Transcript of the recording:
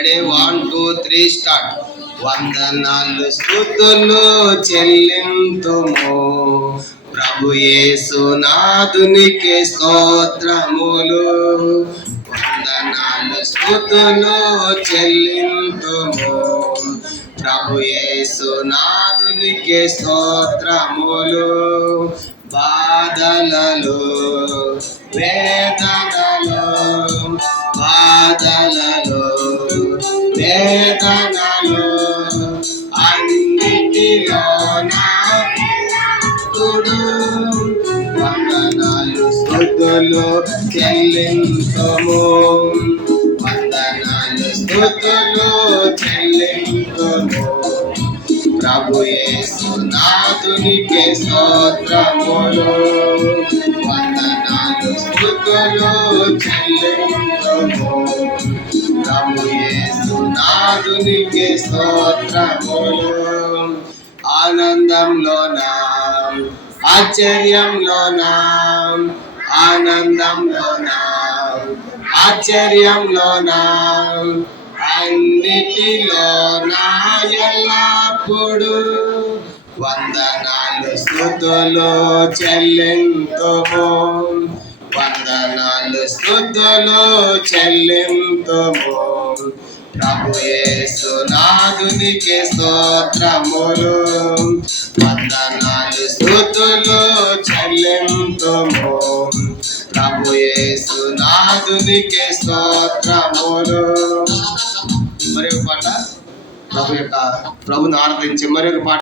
Ready 1 2 3 start. వందనాలు స్తుతులు చెల్లింతుము ప్రభు యేసు నాదునికి స్తోత్రములు. వందనాలు స్తుతులు చెల్లింతుము ప్రభు యేసు నాదునికి స్తోత్రములు. బాధలలో వేదనలో బాధలలో వేదనలో అన్నిటిలో నాడు వందనాలు స్తుతులు చెల్లింతుము. వందనాలు స్తుతులు చెల్లింతుము ప్రభు యేసు నాదునికి స్తోత్రములు. వందనాలు స్తుతులు చెల్లింతుము ప్రభు యేసు నాదునికి స్తోత్రములు. ఆనందంలోనా ఆశ్చర్యంలోనా ఆనందంలోనా ఆశ్చర్యంలోనా అన్నిటిలోనా ఎల్లప్పుడు వందనాలు స్తుతులు చెల్లింతుము. వందనాలు స్తుతులు చెల్లింతుము ప్రభు యేసు నాదునికి స్తోత్రములు. వందనాలు స్తుతులు చెల్లింతుము ప్రభు యేసు నాదునికి స్తోత్రములు. మరి ఒక పాట ప్రభుని ఆరాధించి మరి ఒక పాట